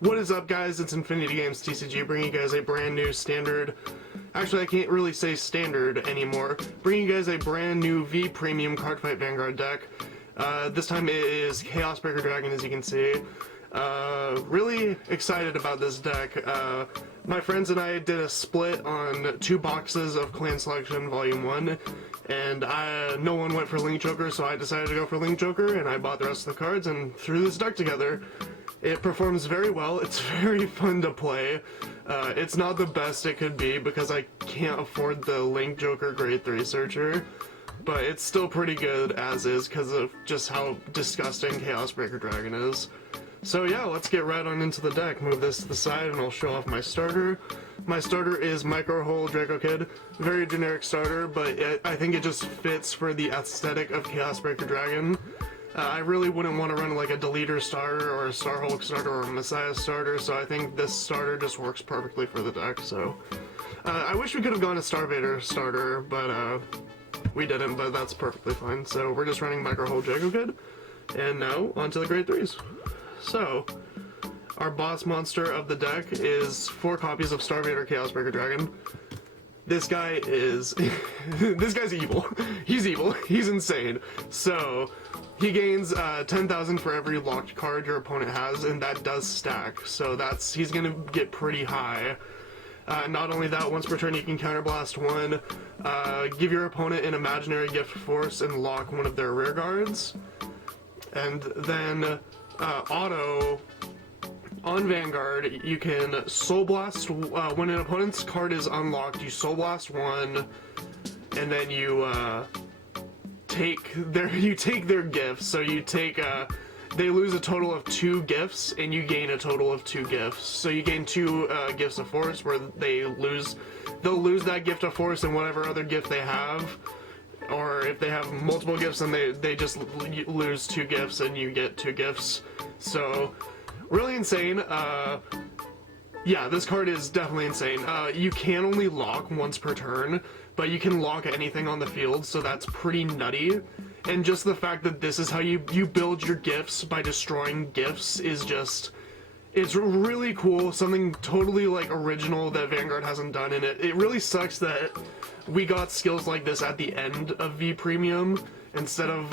What is up, guys? It's Infinity Games TCG bringing you guys a brand new standard. Actually, I can't really say standard anymore. Bringing you guys a brand new V Premium Cardfight Vanguard deck. This time it is Chaosbreaker Dragon, as you can see. Really excited about this deck. My friends and I did a split on 2 boxes of Clan Selection Volume 1, and no one went for Link Joker, so I decided to go for Link Joker, and I bought the rest of the cards and threw this deck together. It performs very well. It's very fun to play. It's not the best it could be because I can't afford the Link Joker Grade 3 Searcher, but it's still pretty good as is because of just how disgusting Chaosbreaker Dragon is. So yeah, let's get right on into the deck. Move this to the side and I'll show off my starter. My starter is Micro Hole Draco Kid. Very generic starter, but I think it just fits for the aesthetic of Chaosbreaker Dragon. I really wouldn't want to run like a Deleter starter or a Star Hulk starter or a Messiah starter, so I think this starter just works perfectly for the deck. So I wish we could have gone a Star-Vader starter, but we didn't, but that's perfectly fine. So we're just running Micro Hole Draco Kid, and now onto the Grade 3s. So, our boss monster of the deck is 4 copies of Star-Vader Chaosbreaker Dragon. This guy is... this guy's evil. He's evil. He's insane. So, he gains 10,000 for every locked card your opponent has, and that does stack. So he's gonna get pretty high. Not only that, once per turn you can counterblast 1, give your opponent an imaginary gift force and lock one of their rear guards. And then... auto, on Vanguard, you can Soul Blast, when an opponent's card is unlocked, you Soul Blast 1, and then you, take their gifts, so you take, they lose a total of 2 gifts, and you gain a total of 2 gifts. So you gain 2, gifts of force, where they'll lose that gift of force and whatever other gift they have. Or if they have multiple gifts, then they just lose 2 gifts and you get 2 gifts. So, really insane. Yeah, this card is definitely insane. You can only lock once per turn, but you can lock anything on the field, so that's pretty nutty. And just the fact that this is how you build your gifts by destroying gifts is just... it's really cool, something totally like original that Vanguard hasn't done, and it really sucks that we got skills like this at the end of V Premium instead of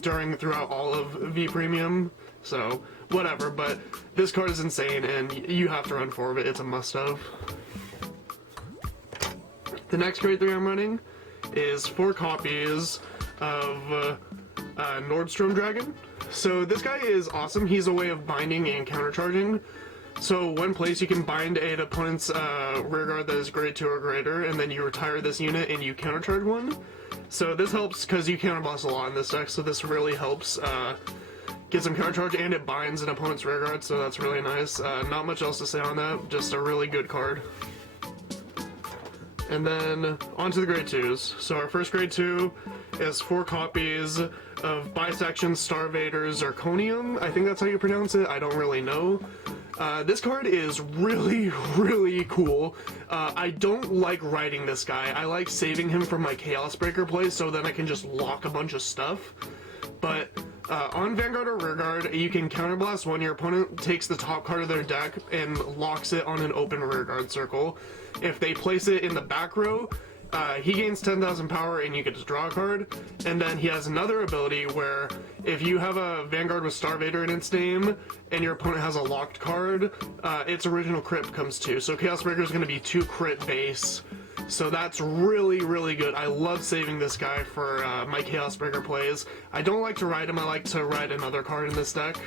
throughout all of V Premium. So whatever, but this card is insane and you have to run 4 of it. It's a must-have. The next Grade 3 I'm running is 4 copies of Nordstrom Dragon. So this guy is awesome. He's a way of binding and countercharging. So when placed, you can bind an opponent's rearguard that is grade 2 or greater, and then you retire this unit and you countercharge 1. So this helps because you counterblast a lot in this deck, so this really helps get some countercharge, and it binds an opponent's rearguard, so that's really nice. Not much else to say on that, just a really good card. And then onto the Grade 2s. So our first Grade 2 is 4 copies of Bisection Starvator Zirconium. I think that's how you pronounce it. I don't really know. This card is really, really cool. I don't like riding this guy. I like saving him from my Chaosbreaker play so then I can just lock a bunch of stuff. But on Vanguard or Rearguard, you can counterblast 1. Your opponent takes the top card of their deck and locks it on an open rearguard circle. If they place it in the back row, he gains 10,000 power and you get to draw a card. And then he has another ability where if you have a Vanguard with Star-Vader in its name and your opponent has a locked card, its original crit becomes 2. So Chaosbreaker is going to be 2 crit base. So that's really, really good. I love saving this guy for my Chaosbreaker plays. I don't like to ride him. I like to ride another card in this deck.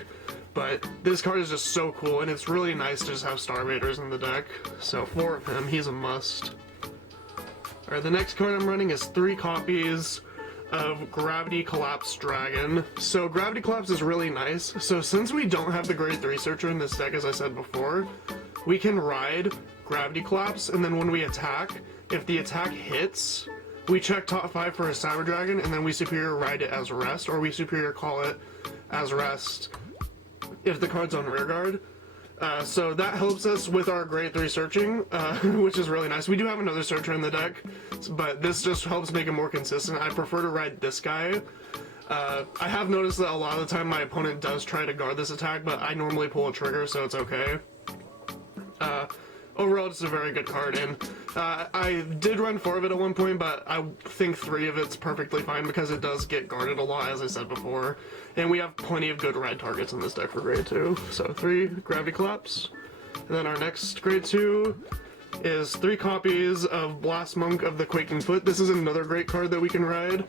But this card is just so cool, and it's really nice to just have Star-Vaders in the deck. So 4 of him, he's a must. Alright, the next card I'm running is 3 copies of Gravity Collapse Dragon. So Gravity Collapse is really nice. So since we don't have the Grade 3 Searcher in this deck, as I said before, we can ride Gravity Collapse, and then when we attack, if the attack hits, we check top 5 for a Cyber Dragon, and then we superior ride it as rest, or we superior call it as rest if the card's on rearguard. So that helps us with our Grade 3 searching, which is really nice. We do have another searcher in the deck, but this just helps make it more consistent. I prefer to ride this guy. I have noticed that a lot of the time my opponent does try to guard this attack, but I normally pull a trigger, so it's okay. Overall, it's a very good card, and I did run 4 of it at one point, but I think 3 of it's perfectly fine because it does get guarded a lot, as I said before. And we have plenty of good ride targets in this deck for grade 2. So 3 Gravity Collapse. And then our next grade 2 is 3 copies of Blast Monk of the Quaking Foot. This is another great card that we can ride.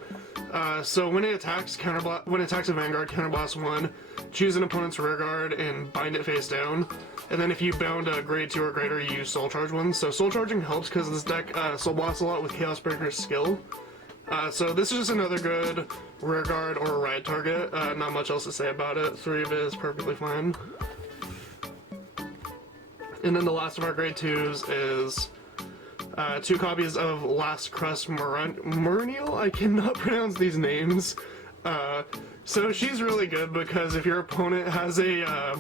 So when it attacks a Vanguard, counterblast 1, choose an opponent's rear guard and bind it face down. And then if you bound a grade 2 or greater, you use Soul Charge 1. So Soul Charging helps because this deck Soul Blasts a lot with Chaos Breaker's skill. So this is just another good rear guard or ride target. Not much else to say about it. 3 of it is perfectly fine. And then the last of our grade 2s is 2 copies of Last Crest Mourinho. I cannot pronounce these names. So she's really good because if your opponent has a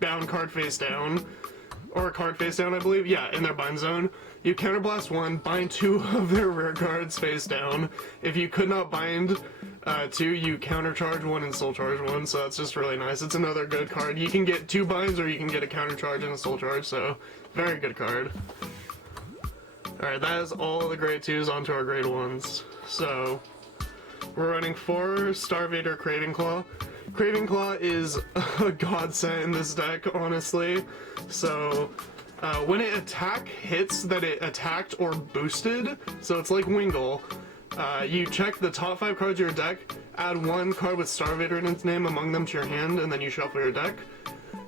bound card face down, or a card face down, I believe, yeah, in their bind zone, you counterblast 1, bind 2 of their rear guards face down. If you could not bind 2, you countercharge 1 and soul charge 1, so that's just really nice. It's another good card. You can get 2 binds or you can get a countercharge and a soul charge, so very good card. Alright, that is all the grade 2s onto our grade 1s. So, we're running 4 Star-Vader Craving Claw. Craving Claw is a godsend in this deck, honestly. So, when it hits that it attacked or boosted, so it's like Wingle, you check the top 5 cards of your deck, add 1 card with Star-Vader in its name among them to your hand, and then you shuffle your deck.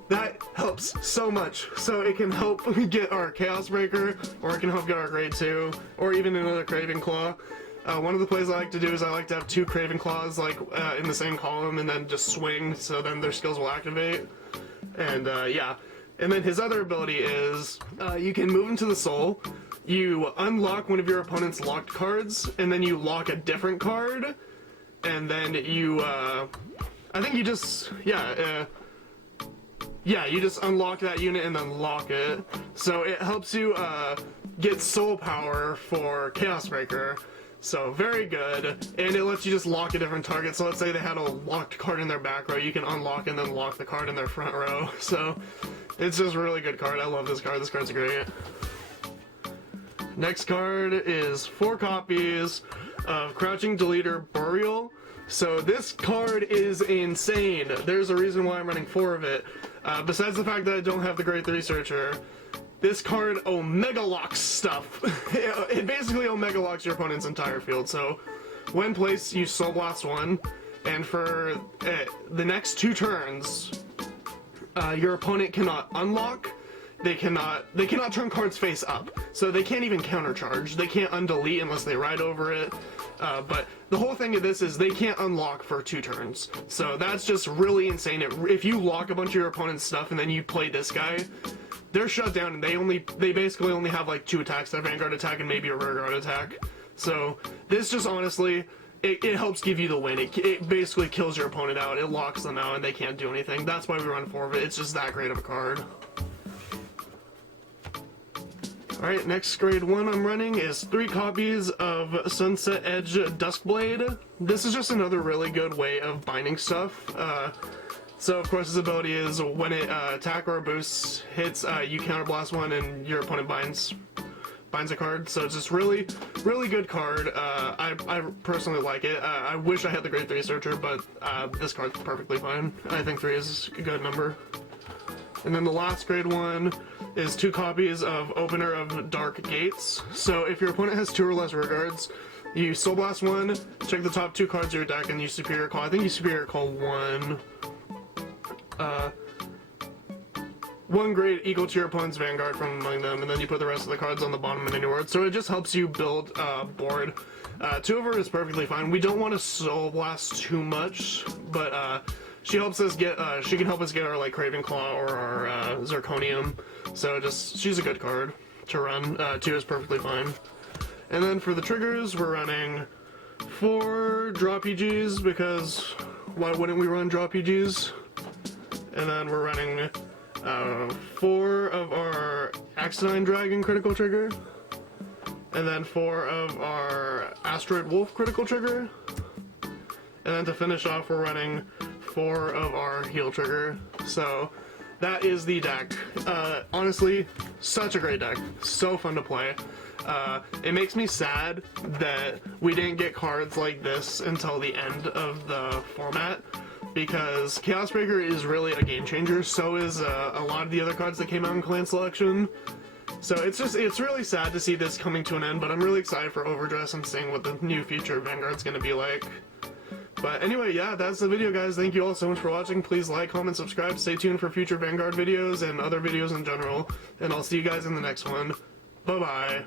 That helps so much. So it can help get our Chaos Breaker, or it can help get our grade 2, or even another Craving Claw. One of the plays I like to do is I like to have 2 Craving Claws like in the same column and then just swing, so then their skills will activate. And yeah. And then his other ability is you can move into the soul, you unlock one of your opponent's locked cards, and then you lock a different card, and then you, I think you just, yeah, you just unlock that unit and then lock it. So it helps you get soul power for Chaos Breaker. So very good, and it lets you just lock a different target. So let's say they had a locked card in their back row, you can unlock and then lock the card in their front row. So it's just a really good card. I love this card. This card's great. Next card is 4 copies of Crouching Deleter Boreal. So this card is insane. There's a reason why I'm running 4 of it. Besides the fact that I don't have the Grade 3 Searcher, this card Omega Locks stuff. It basically Omega Locks your opponent's entire field. So when placed, you Soul Blast 1, and for the next 2 turns, your opponent cannot unlock. They cannot turn cards face up, so they can't even countercharge. They can't undelete unless they ride over it. But the whole thing of this is they can't unlock for 2 turns. So that's just really insane. If you lock a bunch of your opponent's stuff and then you play this guy, they're shut down and they basically only have like 2 attacks, their Vanguard attack and maybe a rear guard attack. So this just honestly, it helps give you the win. It basically kills your opponent out. It locks them out and they can't do anything. That's why we run 4 of it. It's just that great of a card. Alright, next grade 1 I'm running is 3 copies of Sunset Edge Duskblade. This is just another really good way of binding stuff. So of course his ability is when it attack or boost hits, you counterblast 1 and your opponent binds a card. So it's just really good card. I personally like it. I wish I had the grade 3 Searcher, but this card's perfectly fine. I think 3 is a good number. And then the last grade 1 is 2 copies of Opener of Dark Gates. So if your opponent has 2 or less rear guards, you Soul Blast 1, check the top 2 cards of your deck, and you Superior Call. I think you Superior Call 1. 1 grade equal to your opponent's Vanguard from among them, and then you put the rest of the cards on the bottom of any board. So it just helps you build a board. 2 of her is perfectly fine. We don't want to Soul Blast too much, but she helps us get, she can help us get our like Craving Claw or our Zirconium. So she's a good card to run. 2 is perfectly fine. And then for the triggers, we're running 4 Draw PGs because why wouldn't we run Draw PGs? And then we're running 4 of our Nordstrom Dragon critical trigger, and then 4 of our Asteroid Wolf critical trigger, And then to finish off, we're running 4 of our heal trigger. So that is the deck. Honestly, such a great deck. So fun to play. It makes me sad that we didn't get cards like this until the end of the format, because Chaos Breaker is really a game changer. So is a lot of the other cards that came out in Clan Selection. So it's really sad to see this coming to an end, but I'm really excited for Overdress and seeing what the new future of Vanguard's gonna be like. But anyway, yeah, that's the video, guys. Thank you all so much for watching. Please like, comment, subscribe. Stay tuned for future Vanguard videos and other videos in general. And I'll see you guys in the next one. Bye-bye.